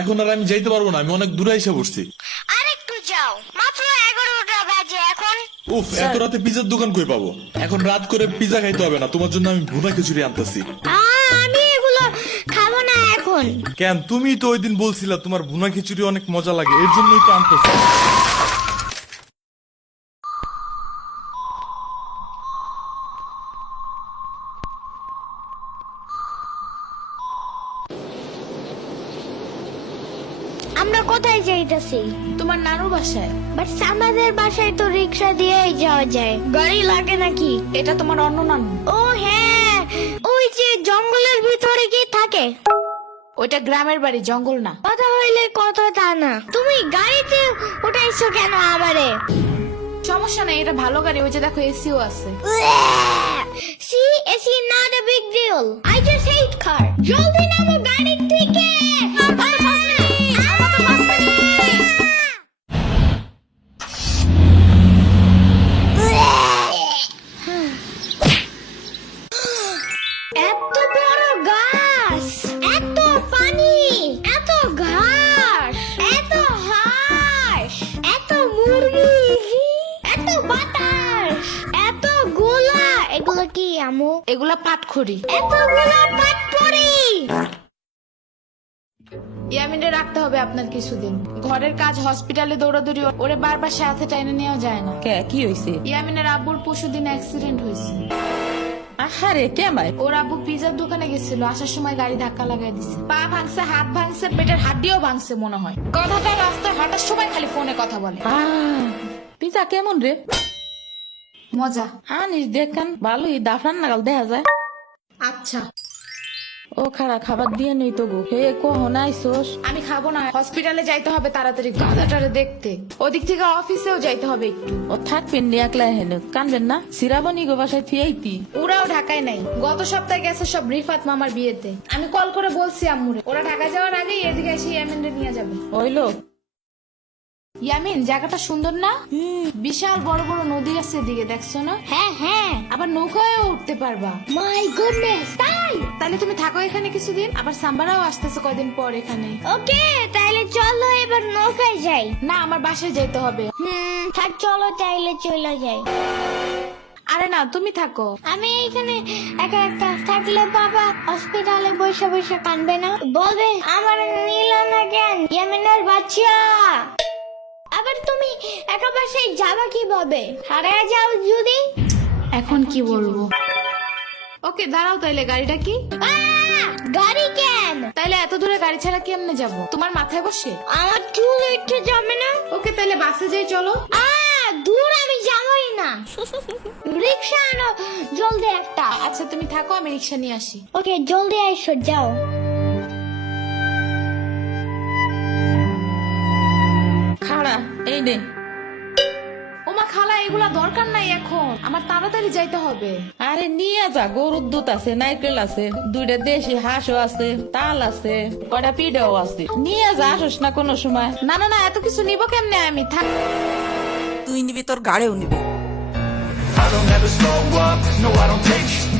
এখন আর আমি যাইতে পারবো না, আমি অনেক দূরে এসে পড়ছি। আরেকটু যাও, মাত্র 11টা বাজে এখন। উফ, এত রাতে পিজার দোকান কই পাবো? এখন রাত করে পিজা খাইতে হবে না, তোমার জন্য আমি ভুনা খিচুড়ি আনতেছি। আমি এগুলো খাবো না এখন। কেন? তুমি তো ওই দিন বলছিলা তোমার ভুনা খিচুড়ি অনেক মজা লাগে, এর জন্যই তো আনতেছি। আমরা কোথায় যাইতাছি? তোমার নানুর বাসায়। বাট আমাদের বাসায় তো রিক্সা দিয়েই যাওয়া যায়, গাড়ি লাগে নাকি? এটা তোমার অন্য নানু। ও হ্যাঁ, ওই যে জঙ্গলের ভিতরে কি থাকে? ওইটা গ্রামের বাড়ি, জঙ্গল না। কথা হইলে কথা তা না, তুমি গাড়িতে উঠাইছো কেন আমারে? সমস্যা নাই, এটা ভালো গাড়ি, ওই যে দেখো এসিও আছে। See, it's not a big deal. I just hate car. জলদি নামো গাড়ি থেকে। এত বড় গাছ, এত পানি, এত ঘাস, এত হাঁস, এত মুরগি, এত বাতাস, এত গোলা। এগুলো কি আমু? এগুলা পাটখড়ি। এতগুলো পাটপড়ি। ইয়ামিনে রাখতে হবে আপনার কিছুদিন। ঘরের কাজ, হসপিটালে দৌড়াদৌড়ি, ওরে বারবার সাথে টাইনে নেওয়া যায় না। কি হয়েছে? ইয়ামিনের আব্বুর পরশুদিন অ্যাক্সিডেন্ট হয়েছে। আহারে কেমাই? ওর আব্বু পিজার দোকানে গেছিল, আসার সময় গাড়ি ধাক্কা লাগাই দিছে। পা ভাঙছে, হাত ভাঙছে, পেটের হাড্ডিও ভাঙছে মনে হয়। কথাটা রাস্তায় হাঁটার সময় খালি ফোনে কথা বলে। পিজা কেমন রে? মজা। আনিস দেখান, ভালোই দাফরান নাগাল দেখা যায়। আচ্ছা, ও খারা খাবার দিয়ে নই তো গো। হে কখন আইসোস? আমি খাবো না, হসপিটালে যাইতে হবে তাড়াতাড়ি গাধাটারে দেখতে। ওদিক থেকে অফিসেও যাইতে হবে একটু। ও থাকবেন নি একলা হেন, কানবেন না? সিরাবনি গো বাসায় থিয়েইতি। ওরাও ঢাকায় নাই, গত সপ্তাহে গেছে সব রিফাত মামার বিয়েতে। আমি কল করে বলছি আম্মুরে, ওরা ঢাকা যাওয়ার আগেই এদিকে এসে ইয়ামিনরে নিয়ে যাবে। হইলো? ইয়ামিন, জায়গাটা সুন্দর না? বিশাল বড় বড় নদী আছে এদিকে, দেখছো না? হ্যাঁ হ্যাঁ, আবার নৌকায়ও উঠতে পারবা। মাই গুডনেস, তাই? তাহলে তুমি থাকো এখানে কিছুদিন, আবার সাম্বারাও আসতেছে কয়দিন পর এখানে। ওকে, তাইলে চলো এবার নৌকায় যাই। না, আমার বাসায় যেতে হবে। থাক, চলো তাইলে চলে যাই। আরে না, তুমি থাকো। আমি এখানে একা একা থাকলে বাবা হসপিটালে বসে বসে কানবে না? বলবে আমার নিল না কেন ইয়ামিনের বাচ্চা। আবার তুমি একা বাসায় যাবা কিভাবে? হারিয়ে যাও যদি? এখন কি বলবো? ওকে দাঁড়াও, তাইলে গাড়িটা কি? গাড়ি কেন? তাইলে এত দূরে গাড়ি ছাড়া কেমনে যাবো? তোমার মাথায় বসে? আমার চুল উঠে যাবে না? ওকে, তাইলে বাসে যাই, চলো। দূর আমি যাবই না। রিক্সা আনো জলদি একটা। আচ্ছা তুমি থাকো, আমি রিক্সা নিয়ে আসি। ওকে, জলদি আইসো, যাও। খাড়া এই নে। ওমা খালা, এগুলা দরকার নাই এখন, আমার তাড়াতাড়ি যাইতে হবে। আরে নিয়ে যা, গরুর দুধ আছে, নারকেল আছে, 2টা দেশি হাঁসও আছে, তাল আছে, কয়টা পিঠাও আছে। নিয়ে যা, আসোস না কোনো সময়? না না না, এত কিছু নিব কেমনে আমি? থাক। তুই নিবি, তোর গাড়িও নিবি। I don't ever slow up, no I don't take sh-